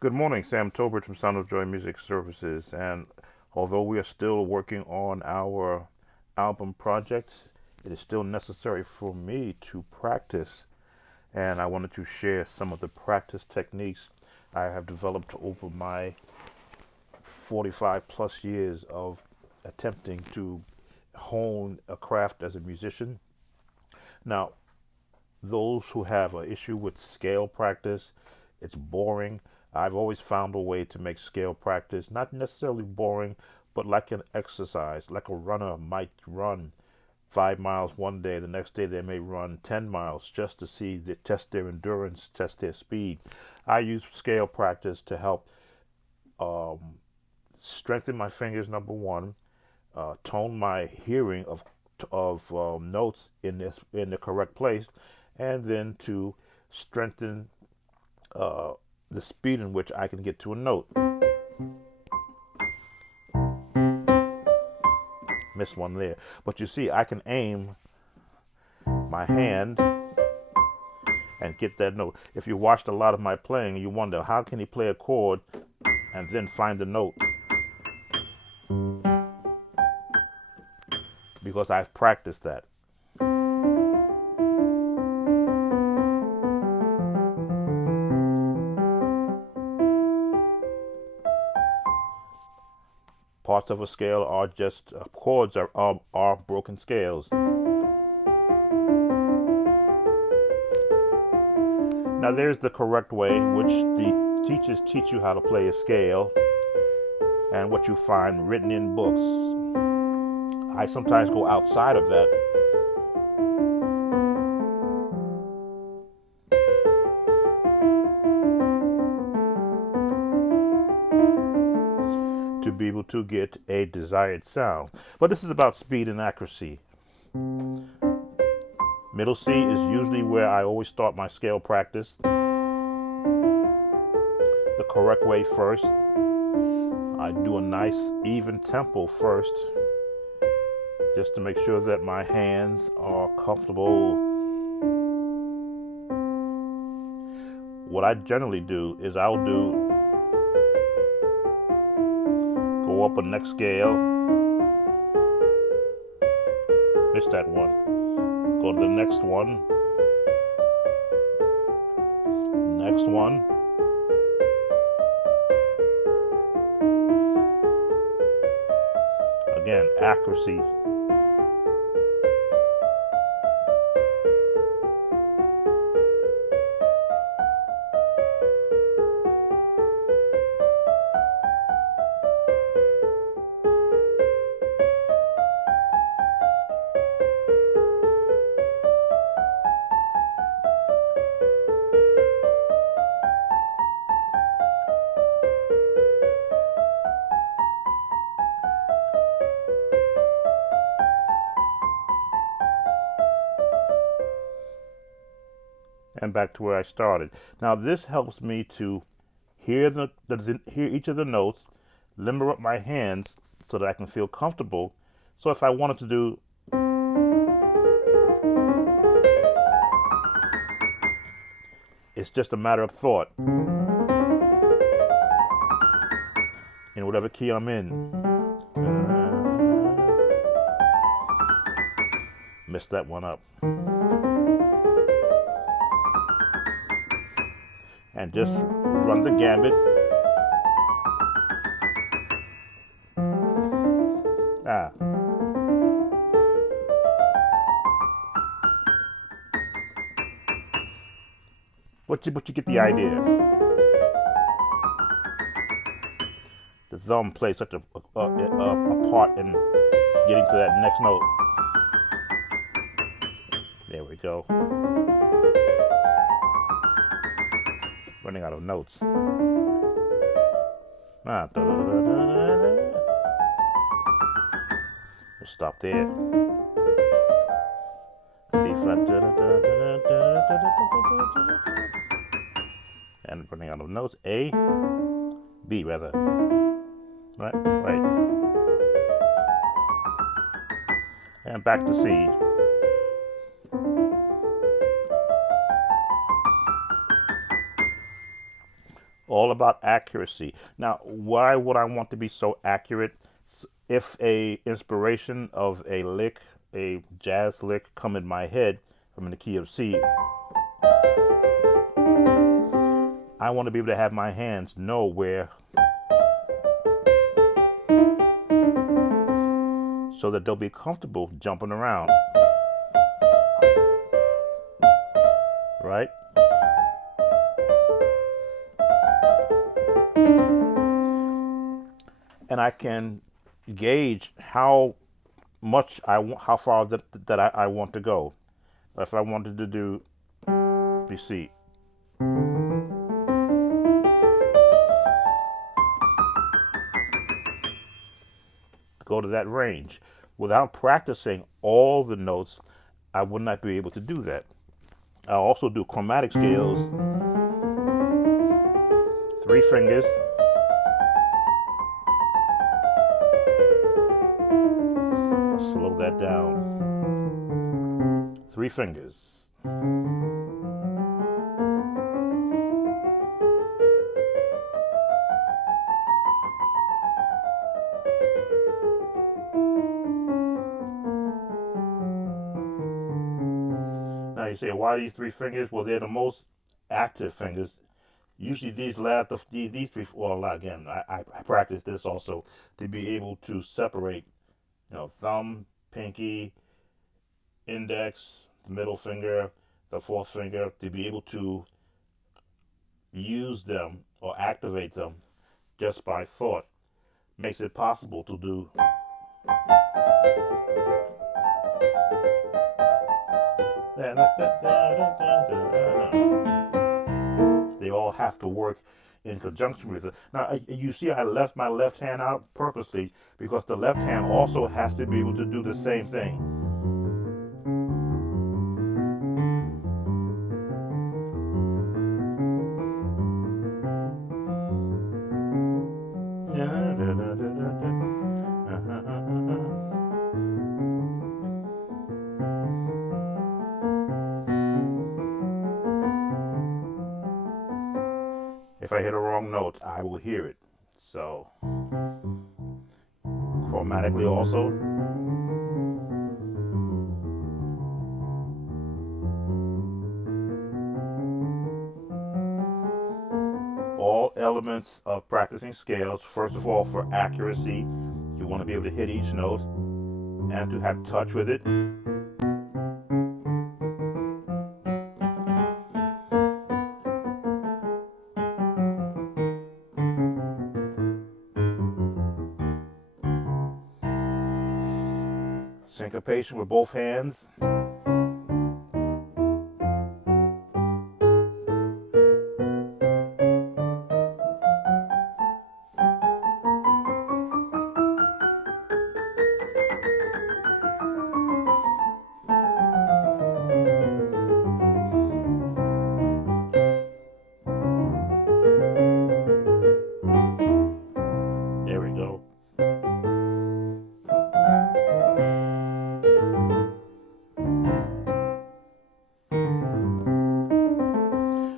Good morning, Sam Tolbert from Sound of Joy Music Services. And although we are still working on our album projects, it is still necessary for me to practice. And I wanted to share some of the practice techniques I have developed over my 45 plus years of attempting to hone a craft as a musician. Now, those who have an issue with scale practice, it's boring. I've always found a way to make scale practice not necessarily boring, but like an exercise, like a runner might run 5 miles one day, the next day they may run 10 miles just to see the test their endurance, test their speed. I use scale practice to help um, strengthen my fingers, number one, tone my hearing of notes in the correct place, and then to strengthen uh, the speed in which I can get to a note. Missed one there, but you see, I can aim my hand and get that note. If you watched a lot of my playing, you wonder how can he play a chord and then find the note, because I've practiced that. Parts of a scale are just chords are broken scales. Now there's the correct way, which the teachers teach you how to play a scale, and what you find written in books. I sometimes go outside of that to be able to get a desired sound. But this is about speed and accuracy. Middle C is usually where I always start my scale practice. The correct way first. I do a nice even tempo first, just to make sure that my hands are comfortable. What I generally do is I'll do go up a next scale, miss that one, go to the next one, next one, again, accuracy. And back to where I started. Now this helps me to hear each of the notes, limber up my hands so that I can feel comfortable. So if I wanted to do, it's just a matter of thought in whatever key I'm in. Messed that one up. And just run the gambit. Ah, but you get the idea. The thumb plays such a part in getting to that next note. There we go. Running out of notes. Ah, we'll stop there. B flat. And running out of notes. A, B rather. Right, right. And back to C. All about accuracy. Now, why would I want to be so accurate? If a inspiration of a lick, a jazz lick, come in my head, I'm in the key of C, I want to be able to have my hands know where, so that they'll be comfortable jumping around, right? And I can gauge how much how far that I want to go. If I wanted to do, you see, go to that range. Without practicing all the notes, I would not be able to do that. I also do chromatic scales, 3 fingers. I'll slow that down. 3 fingers. Now you say, why these 3 fingers? Well, they're the most active fingers. Usually these three, well, a lot again. I practice this also to be able to separate, thumb, pinky, index, middle finger, the fourth finger, to be able to use them or activate them just by thought. Makes it possible to do. They all have to work in conjunction with it. Now, you see, I left my left hand out purposely because the left hand also has to be able to do the same thing. If I hit a wrong note, I will hear it. So, chromatically also. All elements of practicing scales, first of all, for accuracy, you want to be able to hit each note and to have touch with it. Syncopation with both hands. There we go.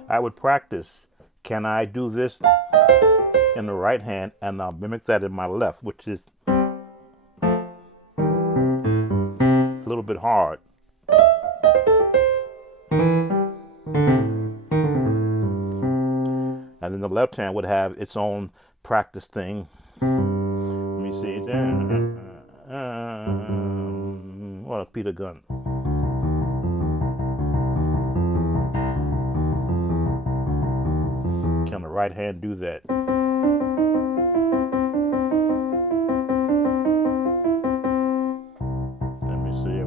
I would practice, can I do this in the right hand, and I'll mimic that in my left, which is a little bit hard. And then the left hand would have its own practice thing. Let me see. Well, Peter Gunn. Can the right hand do that? Let me see.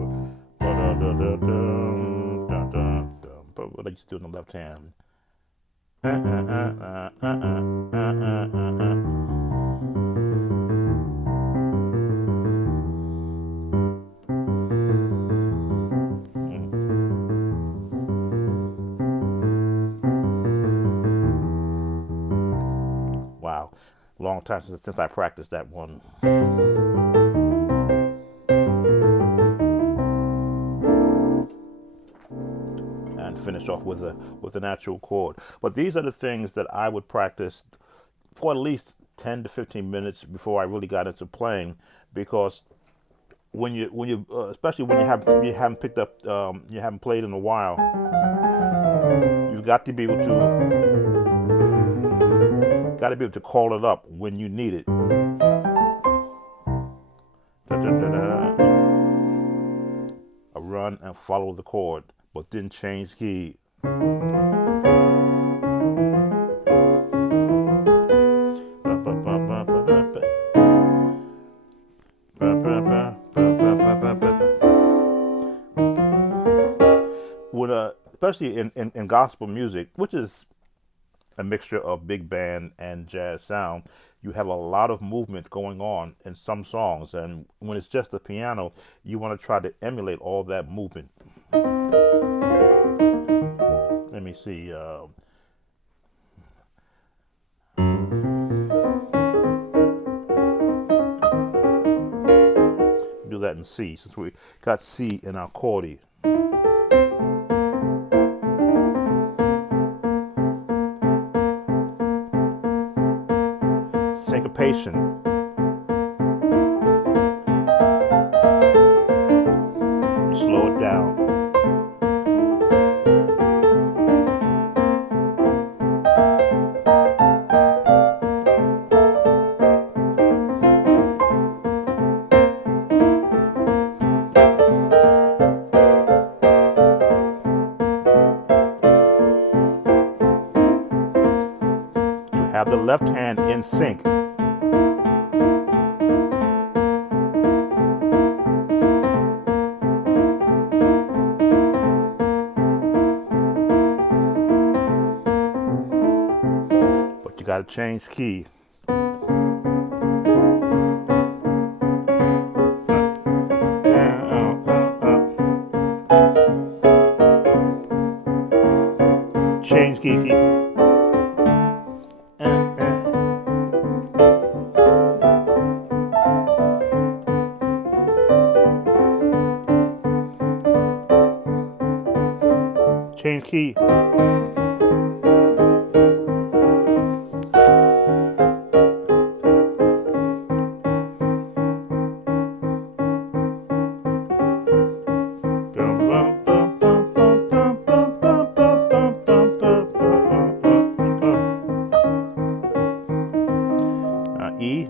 What I used to do in the left hand. Wow, long time since I practiced that one. And finish finish off with an actual chord. But these are the things that I would practice for at least 10 to 15 minutes before I really got into playing, because when you especially when you haven't picked up you haven't played in a while, you've got to be able to call it up when you need it. Da, da, da, da. A run and follow the chord, but then change key. With especially in gospel music, which is a mixture of big band and jazz sound, you have a lot of movement going on in some songs, and when it's just the piano, you want to try to emulate all that movement. Let me see. Do that in C, since we got C in our chordy. Syncopation. You slow it down. To have the left hand in sync. You got to change key. Change key. Change key. E.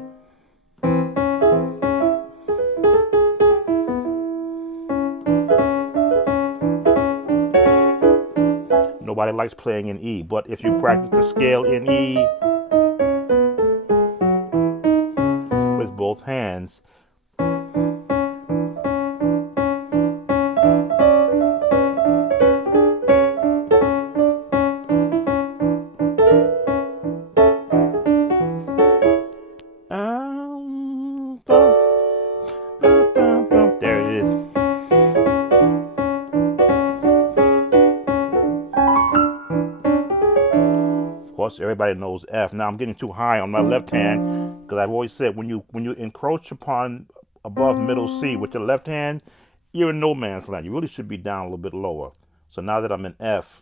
Nobody likes playing in E, but if you practice the scale in E with both hands, there it is. Of course, everybody knows F. Now I'm getting too high on my left hand, because I've always said when you encroach upon above middle C with your left hand, you're in no man's land. You really should be down a little bit lower. So now that I'm in F,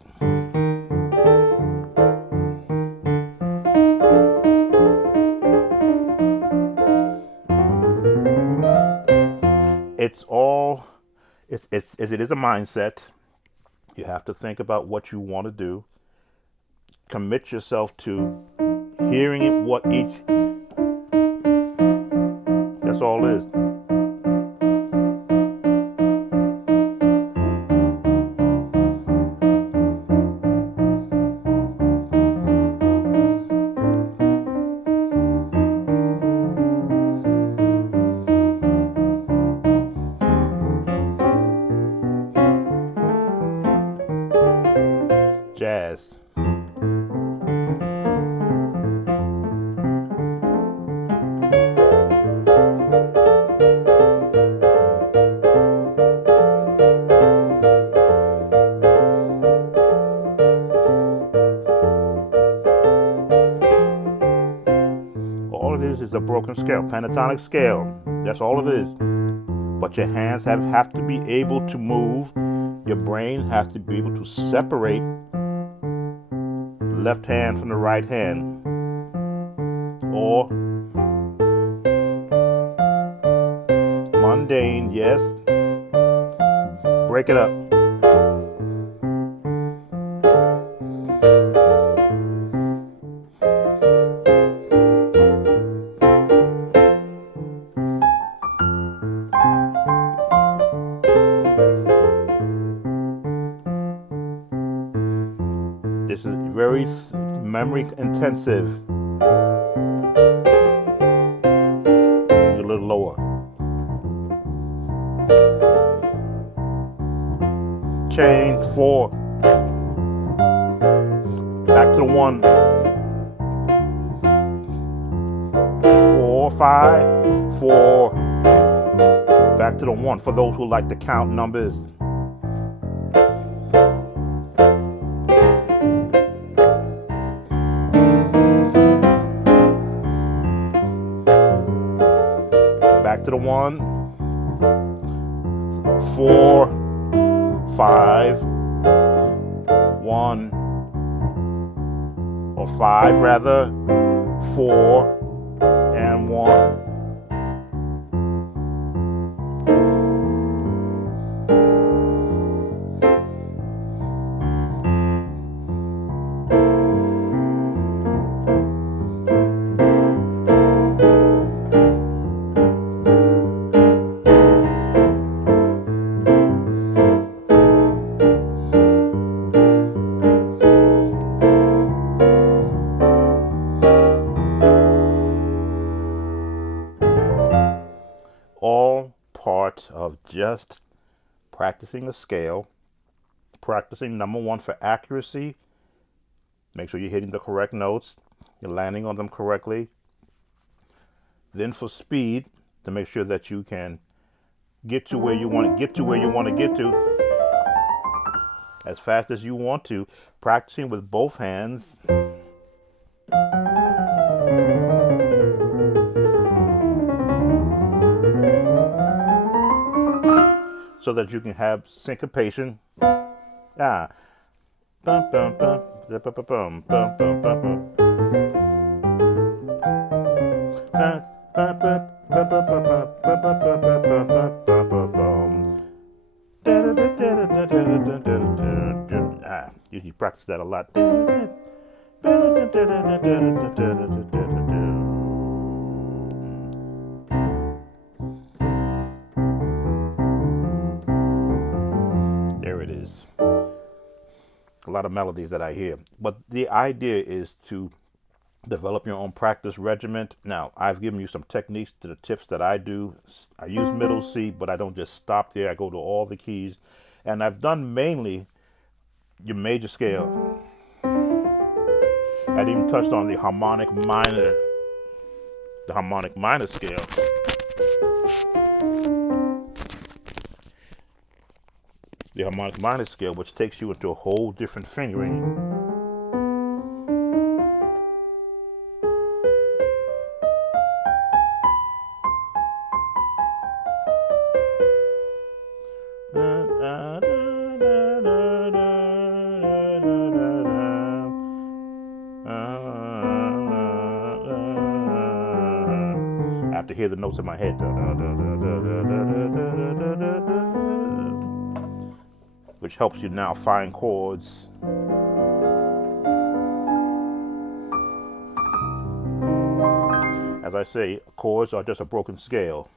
it is a mindset. You have to think about what you want to do. Commit yourself to hearing it, what each. That's all it is. Jazz. All it is a broken scale, pentatonic scale. That's all it is. But your hands have to be able to move Your brain has to be able to separate the left hand from the right hand, or mundane, yes, break it up. This is very memory intensive. A little lower. Change 4. Back to the 1. 4, 5, 4. Back to the 1 for those who like to count numbers. Back to the 1. 4, 5, 1, or 5 rather, 4, and 1. All parts of just practicing the scale, practicing number 1 for accuracy. Make sure you're hitting the correct notes, you're landing on them correctly. Then for speed, to make sure that you can get to where you want to get to as fast as you want to, practicing with both hands. So that you can have syncopation. Ah. Bum, bum, bum, bum, bum, bum, bum, bum, bum. You practice that a lot. There it is. A lot of melodies that I hear. But the idea is to develop your own practice regimen. Now, I've given you some techniques to the tips that I do. I use middle C, but I don't just stop there. I go to all the keys. And I've done mainly your major scale. I even touched on the harmonic minor scale. The harmonic minor scale, which takes you into a whole different fingering. I have to hear the notes in my head. Which helps you now find chords. As I say, chords are just a broken scale.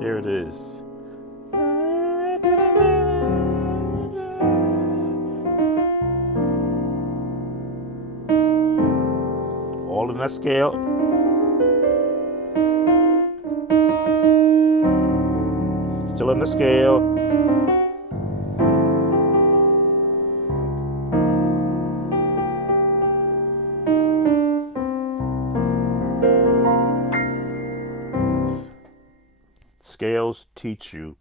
There it is. All in that scale. Still in the scale. teach you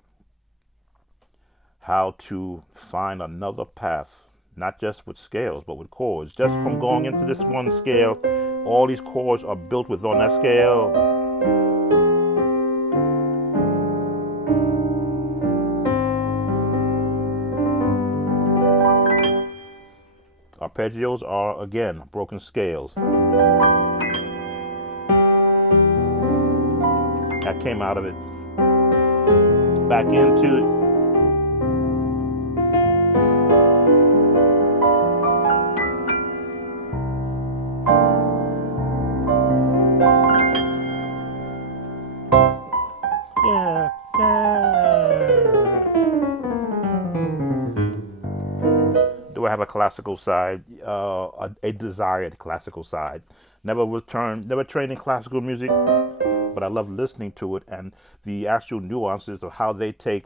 how to find another path, not just with scales, but with chords. Just from going into this one scale, all these chords are built within that scale. Arpeggios are, again, broken scales. I came out of it, back into it. Yeah, yeah. Do I have a classical side? A desired classical side. Never trained in classical music, but I love listening to it and the actual nuances of how they take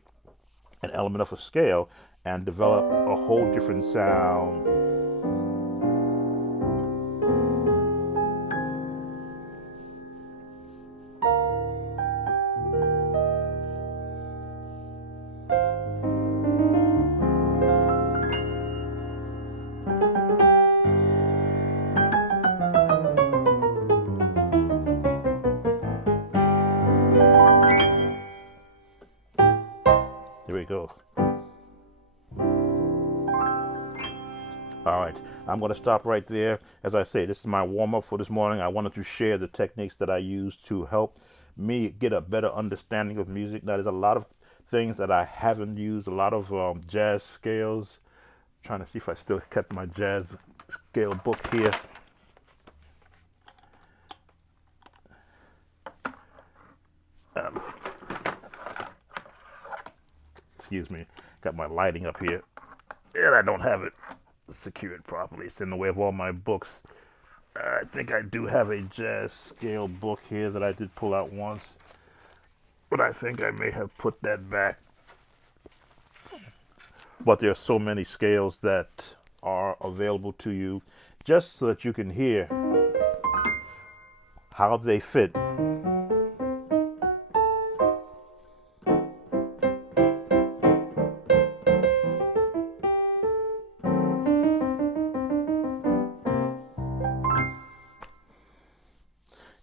an element of a scale and develop a whole different sound. Here we go. All right, I'm going to stop right there. As I say, this is my warm up for this morning. I wanted to share the techniques that I use to help me get a better understanding of music. Now, there's a lot of things that I haven't used, a lot of jazz scales. I'm trying to see if I still kept my jazz scale book here. Um, excuse me, got my lighting up here, and I don't have it secured properly. It's in the way of all my books. I think I do have a jazz scale book here that I did pull out once, but I think I may have put that back. But there are so many scales that are available to you just so that you can hear how they fit.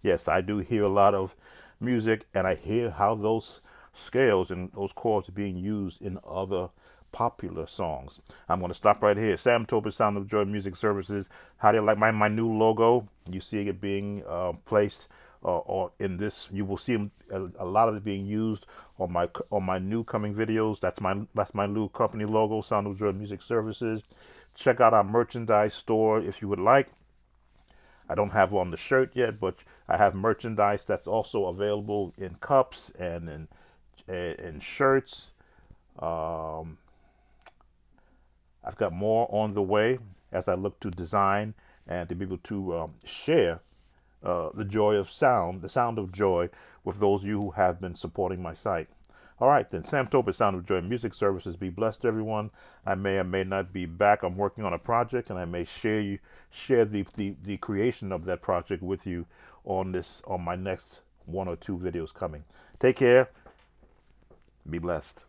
Yes, I do hear a lot of music, and I hear how those scales and those chords are being used in other popular songs. I'm going to stop right here. Sam Tobin, Sound of Joy Music Services. How do you like my new logo? You see it being placed or in this. You will see a lot of it being used on my new coming videos. That's my new company logo, Sound of Joy Music Services. Check out our merchandise store if you would like. I don't have on the shirt yet, but I have merchandise that's also available in cups and in shirts. Um, I've got more on the way as I look to design and to be able to share the joy of sound, the sound of joy, with those of you who have been supporting my site. All right, then. Sam Tobin, Sound of Joy Music Services. Be blessed, everyone. I may or may not be back. I'm working on a project, and I may share the creation of that project with you on my next 1 or 2 videos coming. Take care. Be blessed.